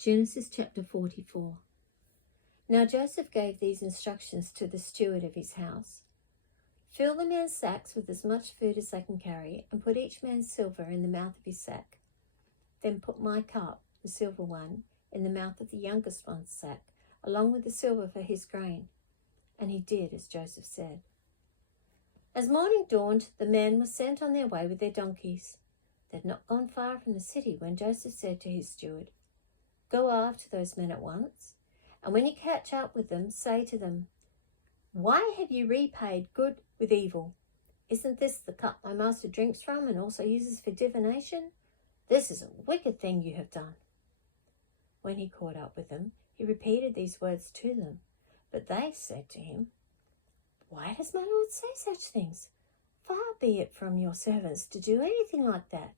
Genesis chapter 44. Now Joseph gave these instructions to the steward of his house. Fill the men's sacks with as much food as they can carry, and put each man's silver in the mouth of his sack. Then put my cup, the silver one, in the mouth of the youngest one's sack, along with the silver for his grain. And he did as Joseph said. As morning dawned, the men were sent on their way with their donkeys. They had not gone far from the city when Joseph said to his steward, Go after those men at once, and when you catch up with them, say to them, Why have you repaid good with evil? Isn't this the cup my master drinks from and also uses for divination? This is a wicked thing you have done. When he caught up with them, he repeated these words to them, but they said to him, Why does my lord say such things? Far be it from your servants to do anything like that.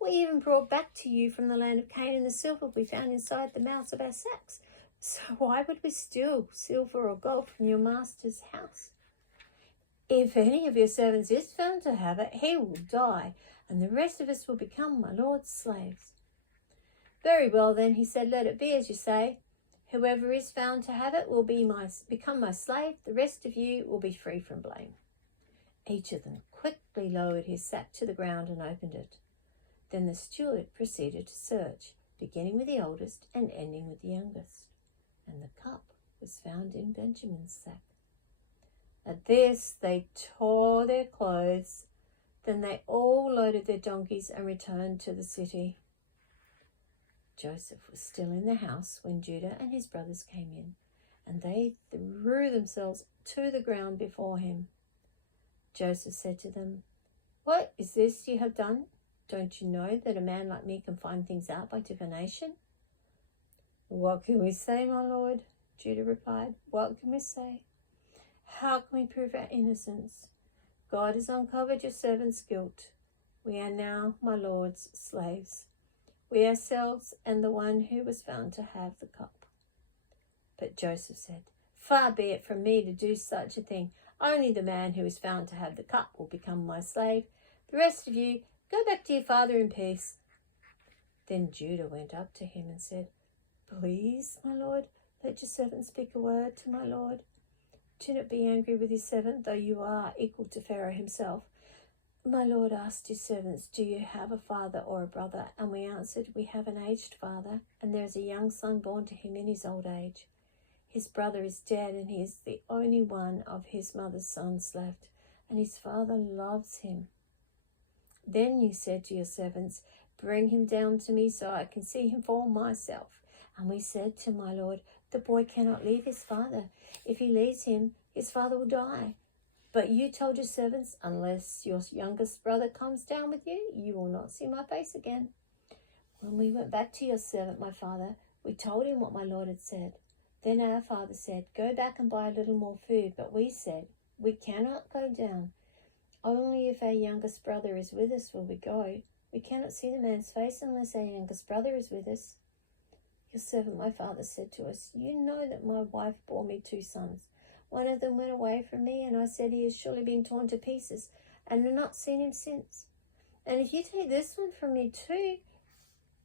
We even brought back to you from the land of Canaan the silver we found inside the mouths of our sacks. So why would we steal silver or gold from your master's house? If any of your servants is found to have it, he will die, and the rest of us will become my lord's slaves. Very well then, he said, let it be as you say. Whoever is found to have it will become my slave. The rest of you will be free from blame. Each of them quickly lowered his sack to the ground and opened it. Then the steward proceeded to search, beginning with the oldest and ending with the youngest. And the cup was found in Benjamin's sack. At this they tore their clothes. Then they all loaded their donkeys and returned to the city. Joseph was still in the house when Judah and his brothers came in, and they threw themselves to the ground before him. Joseph said to them, What is this you have done? Don't you know that a man like me can find things out by divination? What can we say, my lord? Judah replied. What can we say? How can we prove our innocence? God has uncovered your servant's guilt. We are now my lord's slaves, we ourselves and the one who was found to have the cup. But Joseph said, Far be it from me to do such a thing. Only the man who is found to have the cup will become my slave. The rest of you, go back to your father in peace. Then Judah went up to him and said, Please, my lord, let your servant speak a word to my lord. Do not be angry with your servant, though you are equal to Pharaoh himself. My lord asked his servants, Do you have a father or a brother? And we answered, We have an aged father, and there is a young son born to him in his old age. His brother is dead, and he is the only one of his mother's sons left, and his father loves him. Then you said to your servants, Bring him down to me so I can see him for myself. And we said to my lord, The boy cannot leave his father. If he leaves him, his father will die. But you told your servants, Unless your youngest brother comes down with you, you will not see my face again. When we went back to your servant, my father, we told him what my lord had said. Then our father said, Go back and buy a little more food. But we said, We cannot go down. Only if our youngest brother is with us will we go. We cannot see the man's face unless our youngest brother is with us. Your servant, my father, said to us, You know that my wife bore me 2 sons. One of them went away from me, and I said, He has surely been torn to pieces, and have not seen him since. And if you take this one from me too,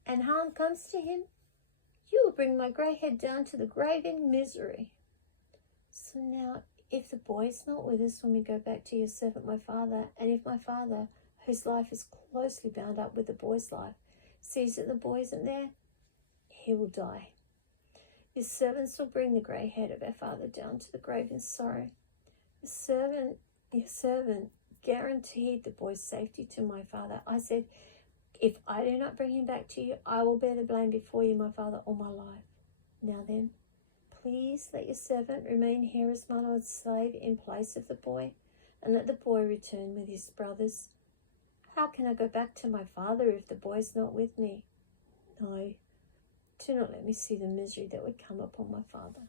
and harm comes to him, you will bring my grey head down to the grave in misery. So now, if the boy is not with us when we go back to your servant, my father, and if my father, whose life is closely bound up with the boy's life, sees that the boy isn't there, he will die. Your servants will bring the grey head of our father down to the grave in sorrow. Your servant guaranteed the boy's safety to my father. I said, If I do not bring him back to you, I will bear the blame before you, my father, all my life. Now then, please let your servant remain here as my lord's slave in place of the boy, and let the boy return with his brothers. How can I go back to my father if the boy is not with me? No, do not let me see the misery that would come upon my father.